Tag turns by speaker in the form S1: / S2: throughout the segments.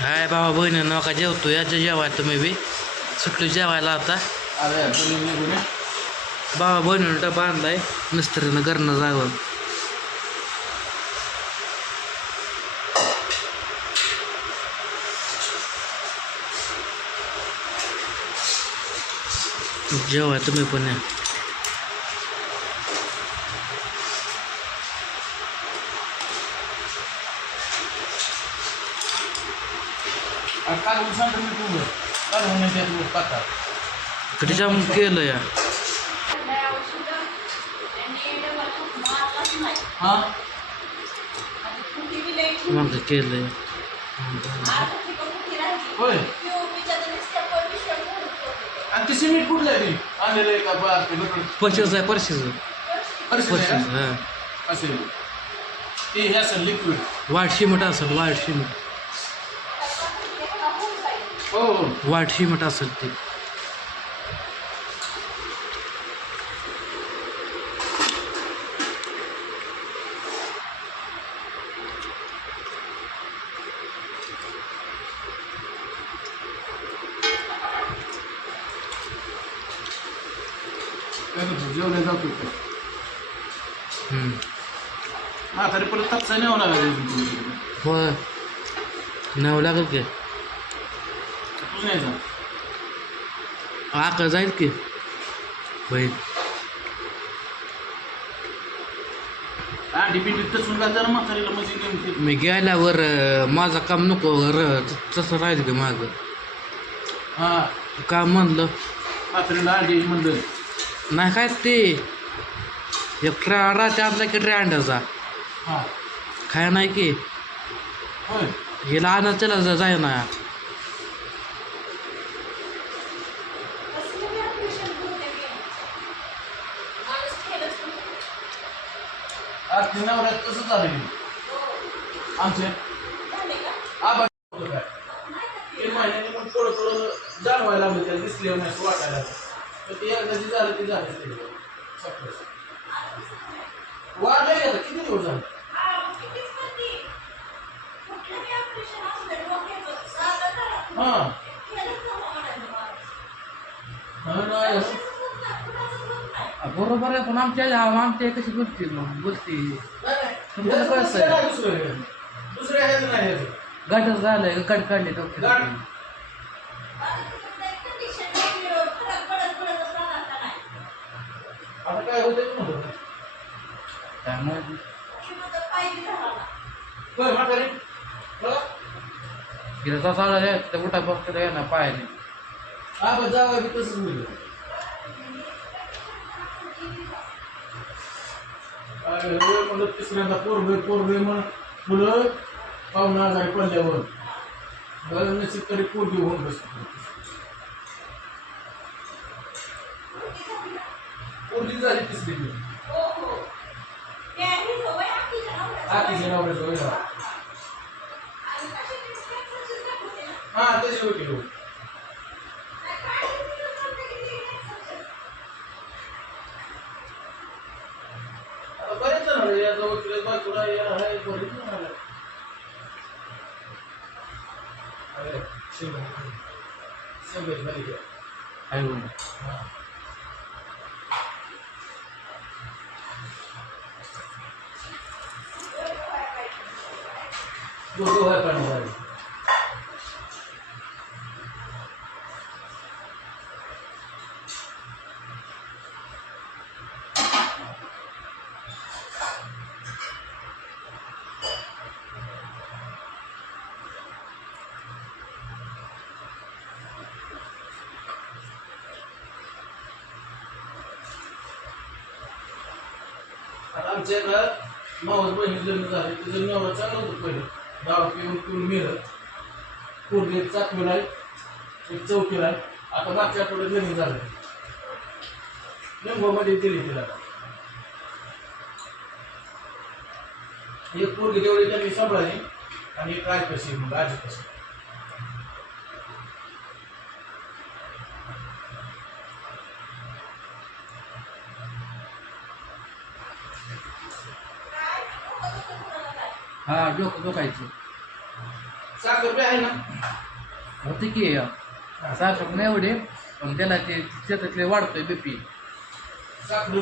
S1: हाय भावा बहिणीनं का जेवतो. याच्या जेवाय तुम्ही बी सुटलो जेवायला आता. भावा बहिणीनं डबा आणलाय. मिस्त्रीनं घरनं जावं. जेवाय तुम्ही पण या.
S2: काल उसांत मी तुझं काल होण्याची
S1: केलं या
S2: हा
S1: मग केलं
S2: होय आणि ती सिमेंट कुठलं आहे ती आणलेलं आहे का बा ते
S1: आहे पशीच
S2: परिस्थिती
S1: पशीच
S2: आहे ना?
S1: हां
S2: असेल ते हे असेल लिक्विड
S1: शिमट असेल वाट शिमट वाट शिमट असेल ते.
S2: जेवढे जातो. म्हातारी परत तापसा नाही होणार
S1: होय. नाव लागेल की.
S2: तू नाही जा
S1: आका जाईल की? होईल मी गेल्यावर माझं काम नको र तसं राहील की मागं.
S2: हा.
S1: काम म्हणलं?
S2: म्हणलं.
S1: नाही काय ते? एक ट्रा राहते आपला की
S2: हा.
S1: काय नाही की? हिला आणत त्याला जाय ना
S2: आज ती नवऱ्यात तसंच झालं की. आमचे. आबा तीन महिन्याने मग थोडं थोडं जाणवायला लागलं त्याला दिसले नाही वाटायला तर ते झालं झालं. ते किती दिवस झाले? हा.
S1: बरोबर आहे पण आमच्या आमच्या कशी गोष्टी मग?
S2: गोष्टी
S1: तुमचं कसं
S2: दुसरं ह्याचं नाही.
S1: गाठच झालंय गाठ काढले डॉक्टर
S2: गाठ. आता काय होतंय ते म्हणतो.
S1: त्यामुळे
S2: होय, म्हातारी? बघा.
S1: तसा आला त्या उठा बघतो ना पायाने
S2: जावं तसंच. हे म्हणलं तिसऱ्यांदा पोरगं पोरगं म्हण मुलं पाहुणं आजारी पडल्यावर नशीब तरी पोरगी होऊन बसली पोरगी झाली तिसरी ती. आतीच्या नवऱ्याचं. हा तशी होती लोक आता बरेच जण आले या जवळ बाजूला या आहे बरेच जण आले अरे शिव सगळे झाली का?
S1: आहे म्हणून.
S2: हा. दोघं बाहेर काढणार आमच्या घरात मावस बहिणी जन्म झाली. त्याचं नवरा चांगला होतो पहिले. दारू पिऊन पिऊन मिळत पूर्ण एक चाकवीला आहे. एक चौकीला आहे. आता मागच्या आठवड्यात लग्न झालं. लिंबोमध्ये दिली तिला. एक पोरगी तेवढी त्यांनी सांभाळली आणि एक काय कशी मग आजी कशी
S1: हा डोकं डोकायचं
S2: साखर बी आहे ना?
S1: होते की साखर नाही एवढे पण त्याला ते शेतातले वाढतोय बीपी
S2: साखर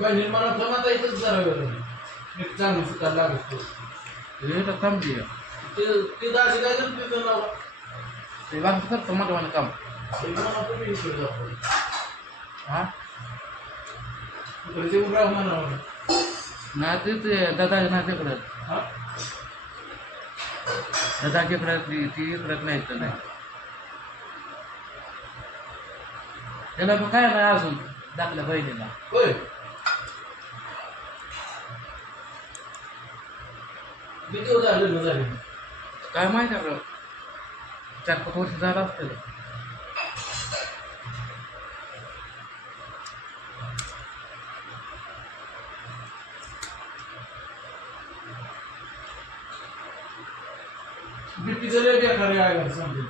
S2: बहिणी मला इथंच जरा वेळ. चांगली लागत
S1: हे थांबली
S2: ते ते दाजी काय करत तिथं नाव?
S1: ते काम.
S2: ते म्हणा तुम्ही इकडे जातो
S1: हा?
S2: इकडे जेवून राहा म्हणावं
S1: ना ते ते दादा ना तिकडं.
S2: हा?
S1: दादा तिकडं ती ती इकडं नाही त्याला काय नाही अजून दाखल्या बहिणीला.
S2: होय. किती दिवस झाले लग्न झाले?
S1: काय माहिती आपलं चार पाच वर्ष झालं असतं
S2: बीपीचं लय बेकार आहे समजून